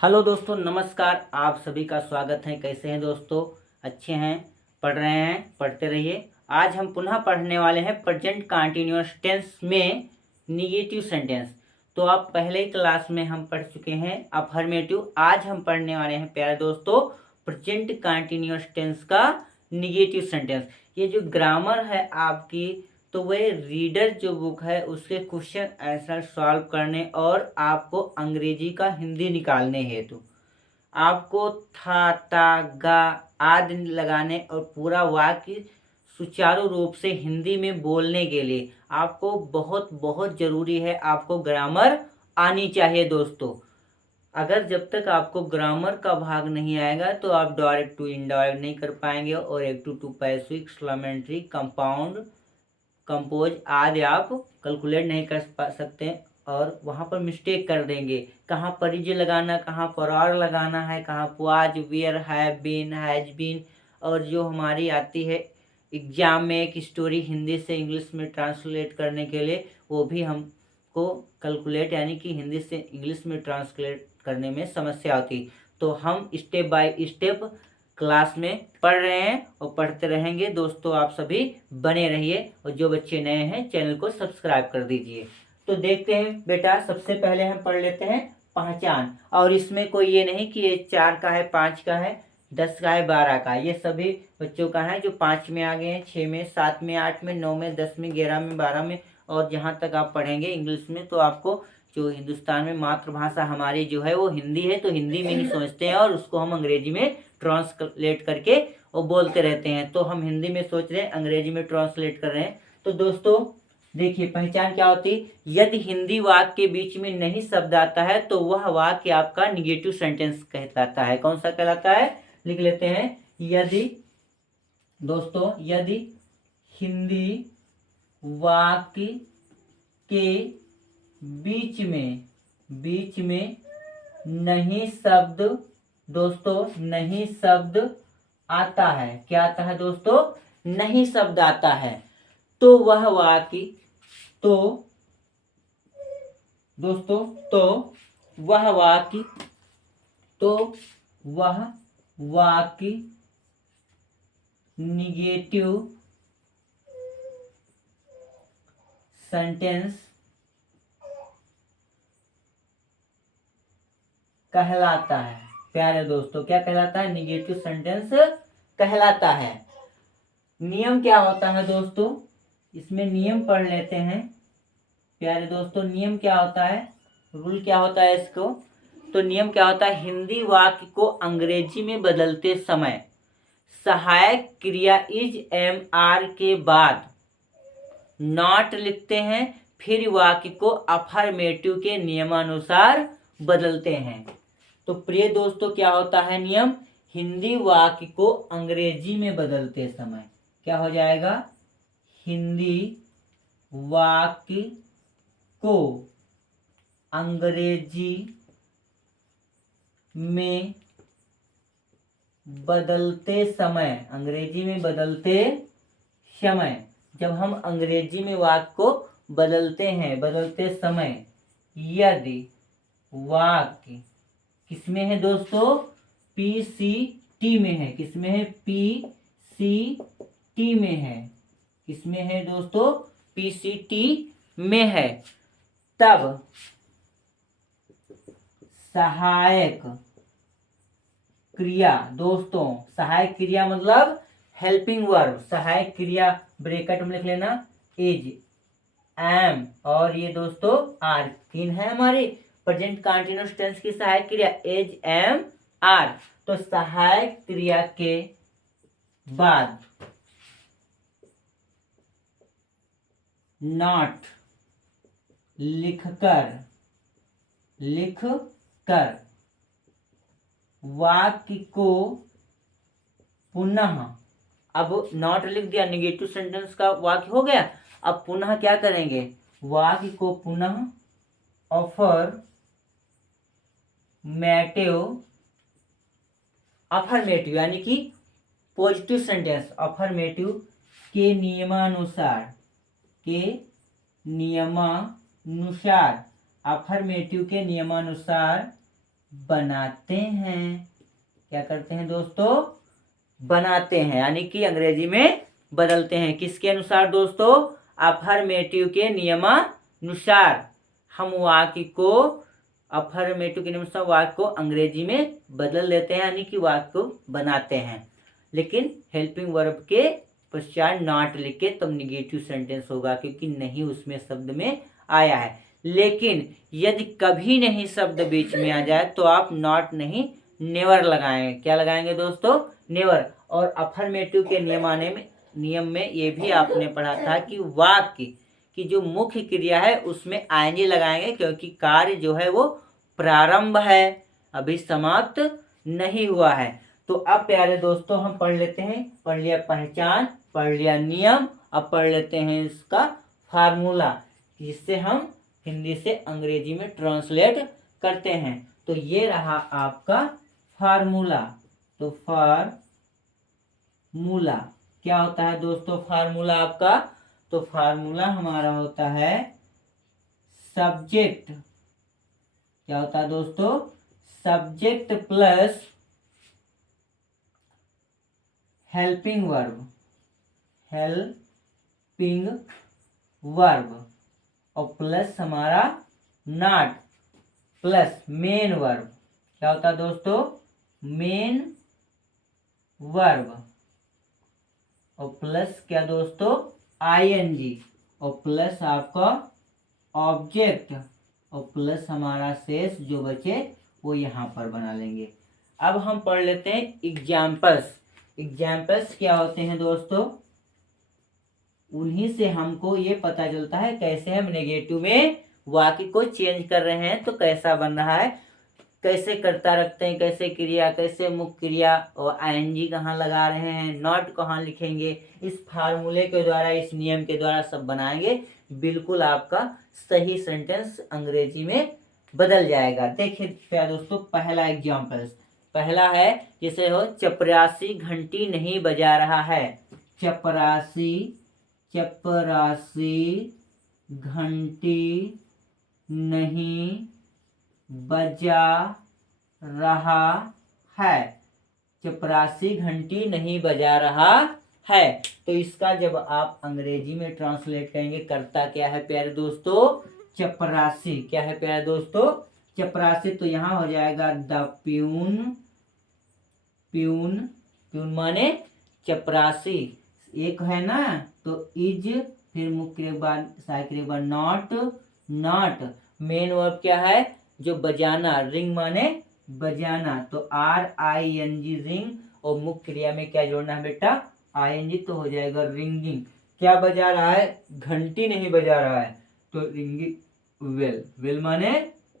Hello दोस्तों, नमस्कार। आप सभी का स्वागत है। कैसे हैं दोस्तों? अच्छे हैं? पढ़ रहे हैं? पढ़ते रहिए। आज हम पुनः पढ़ने वाले हैं प्रेजेंट कंटीन्यूअस टेंस में निगेटिव सेंटेंस। तो आप पहले ही क्लास में हम पढ़ चुके हैं अफर्मेटिव। आज हम पढ़ने वाले हैं प्यारे दोस्तों प्रेजेंट कंटीन्यूअस टेंस का निगेटिव सेंटेंस। ये जो ग्रामर है आपकी, तो वह रीडर जो बुक है उसके क्वेश्चन आंसर सॉल्व करने और आपको अंग्रेजी का हिंदी निकालने हेतु आपको था, ता, गा आदि लगाने और पूरा वाक्य सुचारू रूप से हिंदी में बोलने के लिए आपको बहुत बहुत ज़रूरी है, आपको ग्रामर आनी चाहिए दोस्तों। अगर जब तक आपको ग्रामर का भाग नहीं आएगा तो आप डायरेक्ट टू इनडायरेक्ट नहीं कर पाएंगे और एक to passive exclamatory compound compose आदि आप कैलकुलेट नहीं कर सकते और वहाँ पर मिस्टेक कर देंगे। कहाँ पर इज लगाना, कहाँ पर और लगाना है, कहाँ was, were, have been, has been. और जो हमारी आती है एग्जाम में एक स्टोरी हिंदी से इंग्लिश में ट्रांसलेट करने के लिए, वो भी हमको कैलकुलेट यानी कि हिंदी से इंग्लिश में ट्रांसलेट करने में समस्या होती। तो हम स्टेप बाय स्टेप क्लास में पढ़ रहे हैं और पढ़ते रहेंगे दोस्तों। आप सभी बने रहिए और जो बच्चे नए हैं चैनल को सब्सक्राइब कर दीजिए। तो देखते हैं बेटा, सबसे पहले हम पढ़ लेते हैं पहचान। और इसमें कोई ये नहीं कि ये 4 का है, 5 का है, 10 का है, 12 का। ये सभी बच्चों का है जो 5 में आ गए हैं, 6 में, 7 में, 8 में, 9 में, 10 में, 11 में, 12 में। और जहाँ तक आप पढ़ेंगे इंग्लिश में, तो आपको जो हिंदुस्तान में मातृभाषा हमारी जो है वो हिंदी है, तो हिंदी में ही सोचते हैं और उसको हम अंग्रेजी में ट्रांसलेट करके वो बोलते रहते हैं। तो हम हिंदी में सोच रहे हैं, अंग्रेजी में ट्रांसलेट कर रहे हैं। तो दोस्तों देखिए, पहचान क्या होती? यदि हिंदी वाक्य के बीच में नहीं शब्द आता है तो वह वाक्य आपका निगेटिव सेंटेंस कहलाता है। कौन सा कहलाता है? लिख लेते हैं। यदि दोस्तों, यदि हिंदी वाक्य के बीच में नहीं शब्द दोस्तों, नहीं शब्द आता है। क्या आता है दोस्तों? नहीं शब्द आता है। तो वह वाक्य तो दोस्तों तो वह वाक्य निगेटिव सेंटेंस कहलाता है। प्यारे दोस्तों, क्या कहलाता है? निगेटिव सेंटेंस कहलाता है। नियम क्या होता है दोस्तों? इसमें नियम पढ़ लेते हैं प्यारे दोस्तों। नियम क्या होता है, रूल क्या होता है इसको? तो नियम क्या होता है? हिंदी वाक्य को अंग्रेजी में बदलते समय सहायक क्रिया इज एम आर के बाद नॉट लिखते हैं, फिर वाक्य को अफर्मेटिव के नियमानुसार बदलते हैं। तो प्रिय दोस्तों, क्या होता है नियम? हिंदी वाक्य को अंग्रेजी में बदलते समय क्या हो जाएगा? हिंदी वाक्य को अंग्रेजी में बदलते समय जब हम अंग्रेजी में वाक्य को बदलते समय यदि वाक्य किसमें है दोस्तों? पीसीटी में है। किसमें है? पीसीटी में है। किसमें है दोस्तों? पीसीटी में है। तब सहायक क्रिया दोस्तों, सहायक क्रिया मतलब हेल्पिंग वर्ब। सहायक क्रिया ब्रैकेट में लिख लेना, इज, एम और ये दोस्तों आर। 3 है हमारी प्रेजेंट कंटीन्यूअस टेंस की सहायक क्रिया, एज, एम, आर। तो सहायक क्रिया के बाद नॉट लिखकर वाक्य को पुनः, अब नॉट लिख दिया, निगेटिव सेंटेंस का वाक्य हो गया। अब पुनः क्या करेंगे? वाक्य को पुनः अफर्मेटिव यानी कि पॉजिटिव सेंटेंस, अफर्मेटिव के नियमानुसार अफर्मेटिव के नियमानुसार बनाते हैं। क्या करते हैं दोस्तों? बनाते हैं, यानी कि अंग्रेजी में बदलते हैं। किसके अनुसार दोस्तों? अफर्मेटिव के नियमानुसार हम वाक्य को अफर्मेटिव के नियमानुसार वाक्य को अंग्रेजी में बदल देते हैं, यानी कि वाक्य को बनाते हैं। लेकिन हेल्पिंग वर्ब के पश्चात नॉट लिख के तब निगेटिव सेंटेंस होगा, क्योंकि नहीं उसमें शब्द में आया है। लेकिन यदि कभी नहीं शब्द बीच में आ जाए तो आप नॉट नहीं नेवर लगाएंगे। क्या लगाएंगे दोस्तों? नेवर। और अफर्मेटिव के नियम में ये भी आपने पढ़ा था कि वाक्य की जो मुख्य क्रिया है उसमें आईएनजी लगाएंगे, क्योंकि कार्य जो है वो प्रारंभ है, अभी समाप्त नहीं हुआ है। तो अब प्यारे दोस्तों हम पढ़ लेते हैं। पढ़ लिया पहचान, पढ़ लिया नियम, अब पढ़ लेते हैं इसका फार्मूला, जिससे हम हिंदी से अंग्रेजी में ट्रांसलेट करते हैं। तो ये रहा आपका फार्मूला। तो फार्मूला क्या होता है दोस्तों? फार्मूला आपका, तो फार्मूला हमारा होता है सब्जेक्ट। क्या होता है दोस्तों? Subject plus helping verb, helping verb, और प्लस हमारा नॉट, प्लस मेन वर्ब। क्या होता है दोस्तों? मेन वर्ब, और प्लस क्या दोस्तों? आईएनजी, और प्लस आपका ऑब्जेक्ट, और प्लस हमारा शेष जो बचे वो यहाँ पर बना लेंगे। अब हम पढ़ लेते हैं एग्जाम्पल्स। एग्जाम्पल्स क्या होते हैं दोस्तों? उन्हीं से हमको ये पता चलता है कैसे हम नेगेटिव में वाक्य को चेंज कर रहे हैं, तो कैसा बन रहा है, कैसे कर्ता रखते हैं, कैसे क्रिया, कैसे मुख्य क्रिया, और आईएनजी कहाँ लगा रहे हैं, नॉट कहाँ लिखेंगे। इस फार्मूले के द्वारा, इस नियम के द्वारा सब बनाएंगे, बिल्कुल आपका सही सेंटेंस अंग्रेजी में बदल जाएगा। देखिए प्यारे दोस्तों, पहला एग्जाम्पल, पहला है जैसे हो, चपरासी घंटी नहीं बजा रहा है। चपरासी घंटी नहीं बजा रहा है। चपरासी घंटी नहीं बजा रहा है। तो इसका जब आप अंग्रेजी में ट्रांसलेट करेंगे, कर्ता क्या है प्यारे दोस्तों? चपरासी। क्या है प्यारे दोस्तों? चपरासी। तो यहाँ हो जाएगा द प्यून, प्यून माने चपरासी। एक है ना, तो इज, फिर मुख्य के बाद सहायक के बाद नॉट। मेन वर्ब क्या है? जो बजाना, रिंग माने बजाना, तो RING रिंग, और मुख्य क्रिया में क्या जोड़ना है बेटा? ING, तो हो जाएगा रिंगिंग। क्या बजा रहा है? घंटी नहीं बजा रहा है, तो रिंगिंग बेल, बेल माने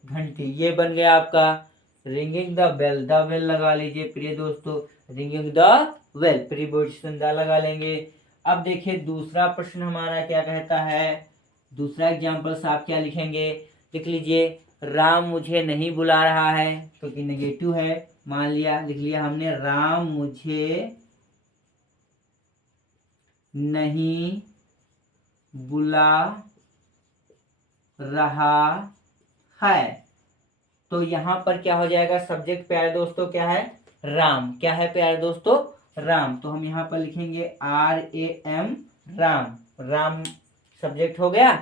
घंटी। ये बन गया आपका ringing the bell. The bell लगा लीजिए प्रिय दोस्तों, ringing the bell, preposition the लगा लेंगे। अब देखिए दूसरा प्रश्न हमारा क्या कहता है। दूसरा एग्जाम्पल आप क्या लिखेंगे? लिख लीजिए, राम मुझे नहीं बुला रहा है, क्योंकि नेगेटिव है। मान लिया, लिख लिया हमने, राम मुझे नहीं बुला रहा है। तो यहाँ पर क्या हो जाएगा? सब्जेक्ट प्यारे दोस्तों क्या है? राम। क्या है प्यारे दोस्तों? राम। तो हम यहाँ पर लिखेंगे RAM, राम। राम सब्जेक्ट हो गया।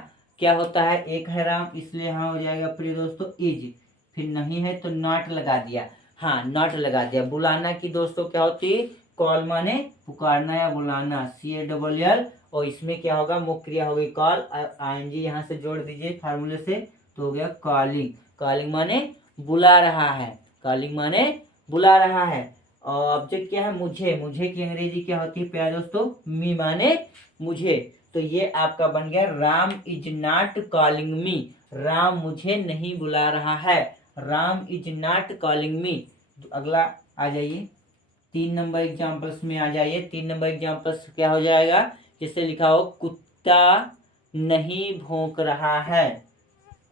क्या होता है? एक है राम, इसलिए यहाँ हो जाएगा प्रिय दोस्तों इज। फिर नहीं है तो नॉट लगा दिया। हाँ, नॉट लगा दिया। बुलाना की दोस्तों क्या होती है? कॉल माने पुकारना या बुलाना, CALL। और इसमें क्या होगा? मुख्य क्रिया होगी कॉल, ING यहाँ से जोड़ दीजिए फार्मूले से, तो हो गया कॉलिंग। कॉलिंग माने बुला रहा है, कॉलिंग माने बुला रहा है। और ऑब्जेक्ट क्या है? मुझे। मुझे की अंग्रेजी क्या होती है प्यारे दोस्तों? मी माने मुझे। तो ये आपका बन गया, Ram is not calling me. Ram मुझे नहीं बुला रहा है, Ram is not calling me. अगला आ जाइए, 3 नंबर एग्जाम्पल्स में आ जाइए। 3 नंबर एग्जाम्पल्स क्या हो जाएगा? जैसे लिखा हो, कुत्ता नहीं भौंक रहा है।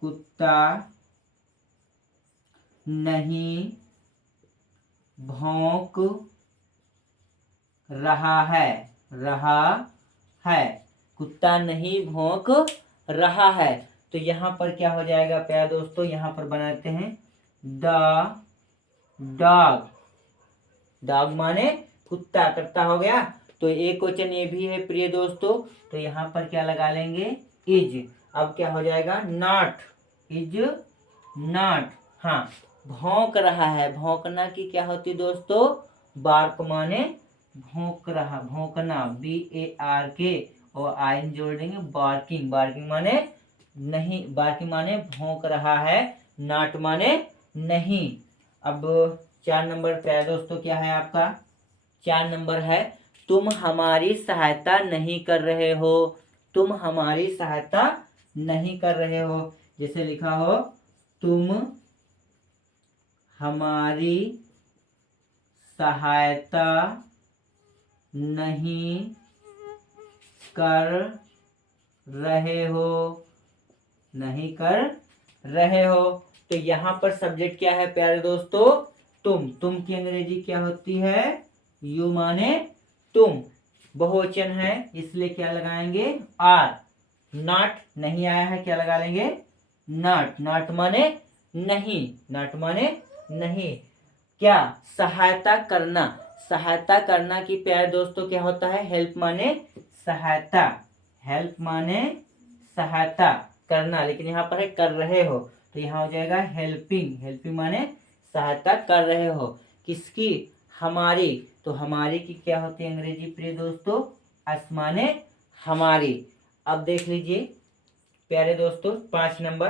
कुत्ता नहीं भौंक रहा है। कुत्ता नहीं भौंक रहा है। तो यहाँ पर क्या हो जाएगा प्यारे दोस्तों? यहाँ पर बनाते हैं द डॉग, डॉग माने कुत्ता, करता हो गया। तो एक क्वेश्चन ये भी है प्रिय दोस्तों, तो यहाँ पर क्या लगा लेंगे, इज। अब क्या हो जाएगा, नॉट, इज नॉट। हाँ, भौंक रहा है, भौंकना की क्या होती दोस्तों, बार्क माने भौंक रहा, भौंकना, BARK, और आई जोड़ देंगे, बार्किंग, बार्किंग माने नहीं, बार्किंग माने भौंक रहा है, नॉट माने नहीं। अब 4 नंबर पे है दोस्तों, क्या है आपका 4 नंबर है, तुम हमारी सहायता नहीं कर रहे हो, तुम हमारी सहायता नहीं कर रहे हो। जैसे लिखा हो, तुम हमारी सहायता नहीं कर रहे हो, नहीं कर रहे हो। तो यहाँ पर सब्जेक्ट क्या है प्यारे दोस्तों, तुम की अंग्रेजी क्या होती है, यू माने तुम, बहुवचन है इसलिए क्या लगाएंगे, आर। नॉट नहीं आया है, क्या लगा लेंगे, नॉट, नॉट माने नहीं, नॉट माने नहीं। क्या, सहायता करना, सहायता करना की प्यारे दोस्तों क्या होता है, हेल्प माने सहायता, हेल्प माने सहायता करना, लेकिन यहाँ पर है कर रहे हो, तो यहाँ हो जाएगा हेल्पिंग, हेल्पिंग माने सहायता कर रहे हो। किसकी, हमारी, तो हमारी की क्या होती है अंग्रेजी प्रिय दोस्तों, अस माने हमारी। अब देख लीजिए प्यारे दोस्तों 5 नंबर,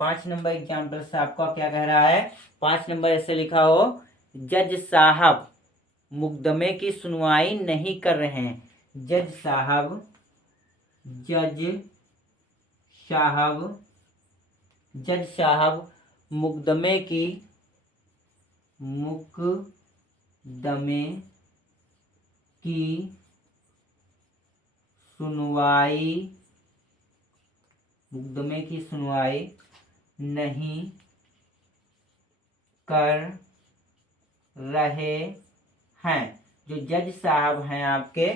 5 नंबर एग्जाम्पल से आपका क्या कह रहा है। 5 नंबर ऐसे लिखा हो, जज साहब मुकदमे की सुनवाई नहीं कर रहे हैं, जज साहब, जज साहब, जज साहब मुकदमे की, मुकदमे की सुनवाई, मुकदमे की सुनवाई नहीं कर रहे हैं। जो जज साहब हैं आपके,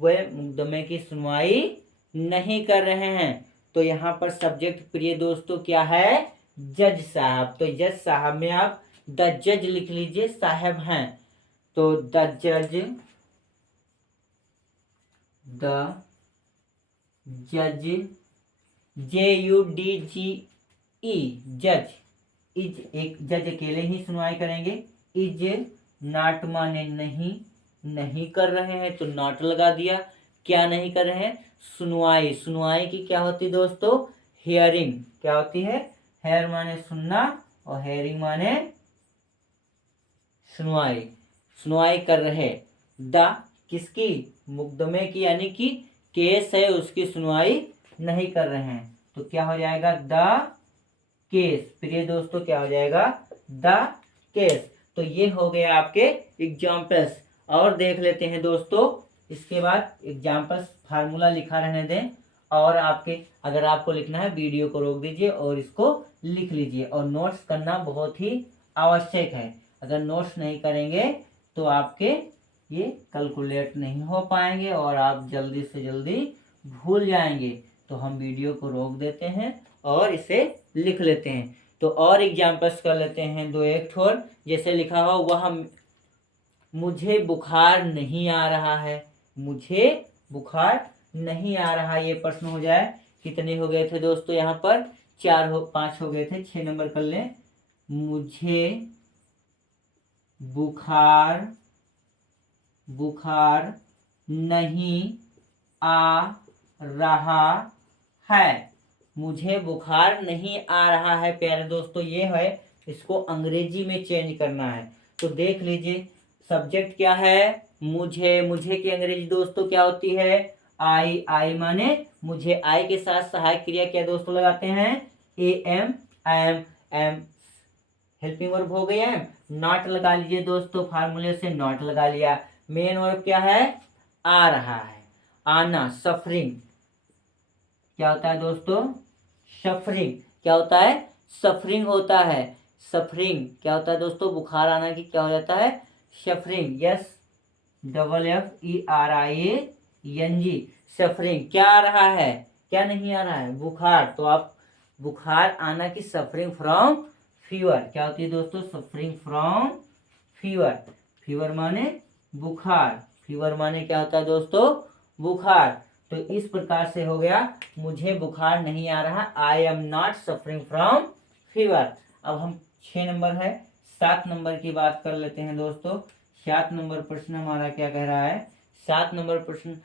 वह मुकदमे की सुनवाई नहीं कर रहे हैं। तो यहाँ पर सब्जेक्ट प्रिय दोस्तों क्या है, जज साहब। तो जज साहब में आप द जज लिख लीजिए, साहब हैं तो द जज, द जज, JUDGE, जज, इज, एक जज अकेले ही सुनवाई करेंगे, इज नॉट माने नहीं, नहीं कर रहे हैं तो नॉट लगा दिया। क्या नहीं कर रहे हैं, सुनवाई, सुनवाई की क्या होती दोस्तों, हेयरिंग, क्या होती है, हेयर माने सुनना और हेयरिंग माने सुनवाई, सुनवाई कर रहे। द किसकी, मुकदमे की, यानी कि केस है उसकी सुनवाई नहीं कर रहे हैं, तो क्या हो जाएगा, द केस। प्रिय दोस्तों क्या हो जाएगा, द केस। तो ये हो गए आपके एग्जाम्पल्स। और देख लेते हैं दोस्तों, इसके बाद एग्जाम्पल्स फार्मूला लिखा रहने दें, और आपके अगर आपको लिखना है वीडियो को रोक दीजिए और इसको लिख लीजिए। और नोट्स करना बहुत ही आवश्यक है, अगर नोट्स नहीं करेंगे तो आपके ये कैलकुलेट नहीं हो पाएंगे और आप जल्दी से जल्दी भूल जाएंगे। तो हम वीडियो को रोक देते हैं और इसे लिख लेते हैं। तो और एग्जाम्पल्स कर लेते हैं दो एक ठोर। जैसे लिखा हो, वह मुझे बुखार नहीं आ रहा है, मुझे बुखार नहीं आ रहा, ये प्रश्न हो जाए। कितने हो गए थे दोस्तों, यहाँ पर 5 हो गए थे, 6 नंबर कर लें। मुझे बुखार नहीं आ रहा है, मुझे बुखार नहीं आ रहा है प्यारे दोस्तों, ये है, इसको अंग्रेजी में चेंज करना है। तो देख लीजिए सब्जेक्ट क्या है, मुझे की अंग्रेजी दोस्तों क्या होती है, आई माने मुझे, आई के साथ सहायक क्रिया क्या दोस्तों लगाते हैं, AM, एम हेल्पिंग वर्ब हो गया, नॉट लगा लीजिए दोस्तों, फार्मूले से नॉट लगा लिया। मेन वर्ब क्या है, आ रहा है, आना, सफरिंग, क्या होता है दोस्तों, सफरिंग, क्या होता है, सफरिंग होता है। सफरिंग क्या होता है दोस्तों, बुखार आना की क्या हो जाता है, सफरिंग, SFFERING, सफरिंग। क्या आ रहा है, क्या नहीं आ रहा है, बुखार, तो आप बुखार आना की सफरिंग फ्रॉम फीवर, क्या होती है दोस्तों, सफरिंग फ्रॉम फीवर, फीवर माने बुखार, फीवर माने क्या होता है दोस्तों, बुखार। तो इस प्रकार से हो गया, मुझे बुखार नहीं आ रहा, I am not suffering from fever. अब हम 6 नंबर है, 7 नंबर की बात कर लेते हैं दोस्तों। 7 नंबर प्रश्न हमारा क्या कह रहा है, 7 नंबर प्रश्न,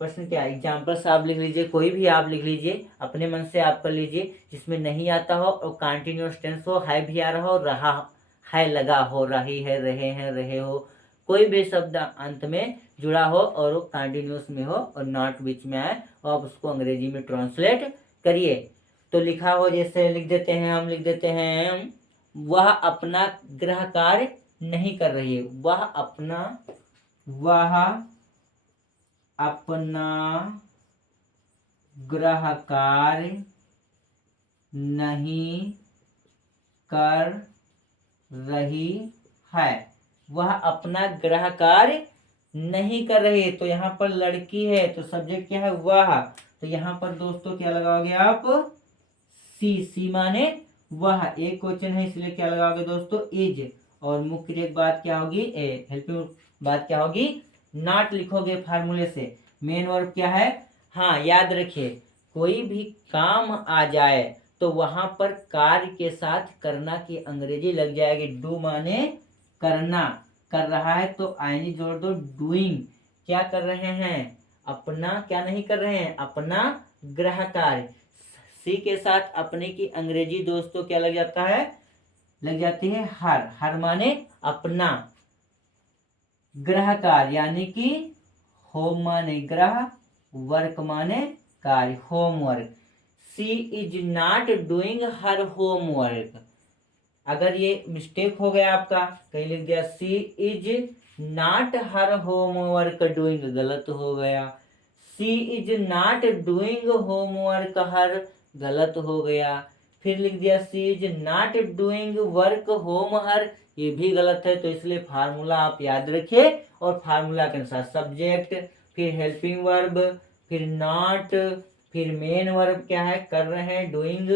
प्रश्न क्या, एग्जाम्पल्स आप लिख लीजिए, कोई भी आप लिख लीजिए, अपने मन से आप कर लीजिए, जिसमें नहीं आता हो और कंटिन्यूअस टेंस हो, है भी आ रहा हो, रहा है लगा हो, रही है, रहे हैं, रहे हो, कोई भी शब्द अंत में जुड़ा हो और वो कंटिन्यूअस में हो और नॉट बीच में आए और आप उसको अंग्रेजी में ट्रांसलेट करिए। तो लिखा हो, जैसे लिख देते हैं, हम लिख देते हैं, वह अपना गृह कार्य नहीं कर रही है, वह अपना गृह कार्य नहीं कर रही है, वह अपना गृह कार्य नहीं कर रही है। तो यहाँ पर लड़की है तो सब्जेक्ट क्या है, वह। तो यहाँ पर दोस्तों क्या लगाओगे आप, सी माने वह, एक क्वेश्चन है इसलिए क्या लगाओगे दोस्तों, इज। और मुख्य एक बात क्या होगी, हेल्पिंग बात क्या होगी, नॉट लिखोगे फार्मूले से। मेन वर्ब क्या है, हाँ याद रखिए, कोई भी काम आ जाए तो वहां पर कार्य के साथ करना की अंग्रेजी लग जाएगी, डू माने करना, कर रहा है तो आईएनजी जोड़ दो, डूइंग, क्या कर रहे हैं, अपना, क्या नहीं कर रहे हैं, अपना गृह कार्य। सी के साथ अपने की अंग्रेजी दोस्तों क्या लग जाता है, लग जाती है हर, हर माने अपना, गृह कार्य यानी कि होम माने गृह, वर्क माने कार्य, homework. She is not doing her homework. अगर ये मिस्टेक हो गया आपका, कहीं लिख दिया she is not her homework doing, गलत हो गया। She is not doing homework her, गलत हो गया। फिर लिख दिया she is not doing work home her, ये भी गलत है। तो इसलिए फार्मूला आप याद रखिए और फार्मूला के अनुसार सब्जेक्ट, फिर हेल्पिंग वर्ब, फिर नॉट, फिर मेन वर्ब क्या है, कर रहे हैं, डूइंग,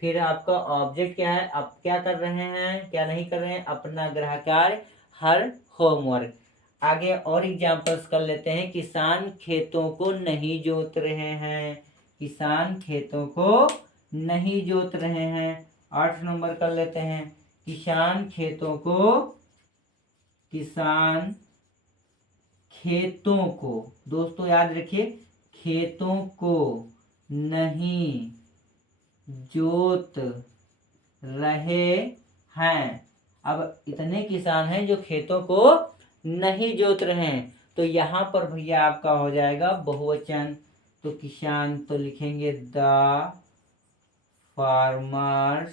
फिर आपका ऑब्जेक्ट क्या है, आप क्या कर रहे हैं, क्या नहीं कर रहे हैं, अपना गृह कार्य, हर होमवर्क। आगे और एग्जांपल्स कर लेते हैं। किसान खेतों को नहीं जोत रहे हैं, किसान खेतों को नहीं जोत रहे हैं। 8 नंबर कर लेते हैं। किसान खेतों को दोस्तों याद रखिए, खेतों को नहीं जोत रहे हैं। अब इतने किसान हैं जो खेतों को नहीं जोत रहे हैं, तो यहाँ पर भैया आपका हो जाएगा बहुवचन। तो किसान तो लिखेंगे द फार्मर्स,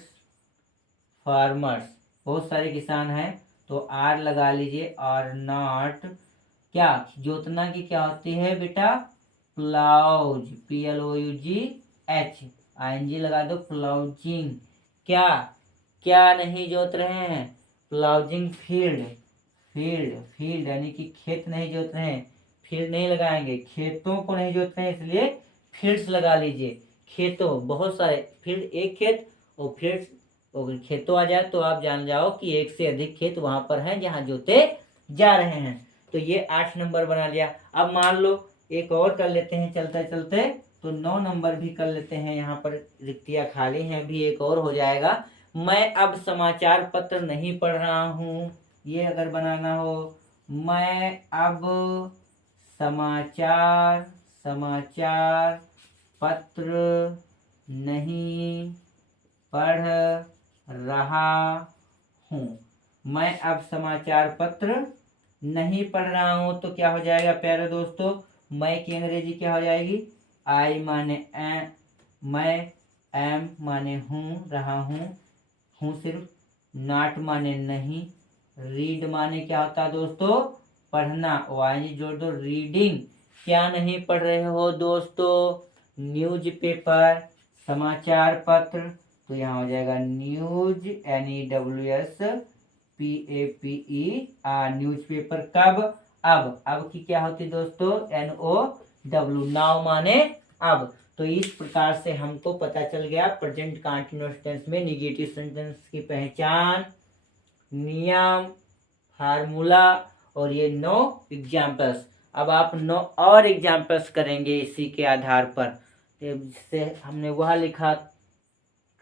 बहुत सारे किसान हैं तो आर लगा लीजिए, आर नॉट, क्या जोतना की क्या होती है बेटा, प्लाउज, PLOUGH, ING लगा दो, प्लाउजिंग, क्या क्या नहीं जोत रहे हैं, प्लाउजिंग फील्ड, फील्ड यानी कि खेत नहीं जोत रहे हैं, फील्ड नहीं लगाएंगे, खेतों को नहीं जोत रहे हैं इसलिए फील्ड्स लगा लीजिए। खेतों, बहुत सारे, फील्ड एक खेत और फील्ड्स, अगर खेतों आ जाए तो आप जान जाओ कि एक से अधिक खेत वहां पर हैं जहां जोते जा रहे हैं। तो ये 8 नंबर बना लिया। अब मान लो एक और कर लेते हैं चलते चलते, तो 9 नंबर भी कर लेते हैं। यहाँ पर रिक्तियाँ खाली हैं, भी एक और हो जाएगा। मैं अब समाचार पत्र नहीं पढ़ रहा हूँ, ये अगर बनाना हो, मैं अब समाचार पत्र नहीं पढ़ रहा हूँ, मैं अब समाचार पत्र नहीं पढ़ रहा हूँ। तो क्या हो जाएगा प्यारे दोस्तों, मैं की अंग्रेजी क्या हो जाएगी, आई माने मैं, एम माने हूँ, रहा हूँ सिर्फ, नॉट माने नहीं, रीड माने क्या होता है दोस्तों, पढ़ना, वाई जोड़ दो, रीडिंग, क्या नहीं पढ़ रहे हो दोस्तों, न्यूज़पेपर, समाचार पत्र। तो यहाँ हो जाएगा न्यूज, NEWSPAPER, न्यूज़पेपर। कब, अब की क्या होती दोस्तों, NOW, नाउ माने अब। तो इस प्रकार से हमको पता चल गया प्रेजेंट कंटीन्यूअस टेंस में निगेटिव सेंटेंस की पहचान, नियम, फार्मूला और ये 9 एग्जाम्पल्स। अब आप 9 और एग्जाम्पल्स करेंगे इसी के आधार पर। जिससे हमने वह लिखा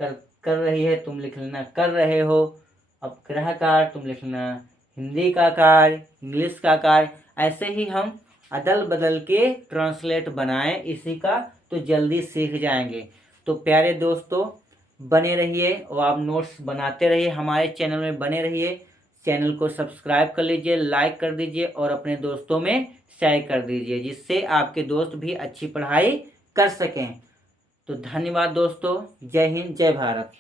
कर रही है, तुम लिख लेना कर रहे हो। अब ग्रह कार्य तुम लिख लेना हिंदी का कार्य, इंग्लिश का कार्य। ऐसे ही हम अदल बदल के ट्रांसलेट बनाएं इसी का, तो जल्दी सीख जाएंगे। तो प्यारे दोस्तों, बने रहिए और आप नोट्स बनाते रहिए, हमारे चैनल में बने रहिए। चैनल को सब्सक्राइब कर लीजिए, लाइक कर दीजिए और अपने दोस्तों में शेयर कर दीजिए, जिससे आपके दोस्त भी अच्छी पढ़ाई कर सकें। तो धन्यवाद दोस्तों। जय हिंद, जय भारत।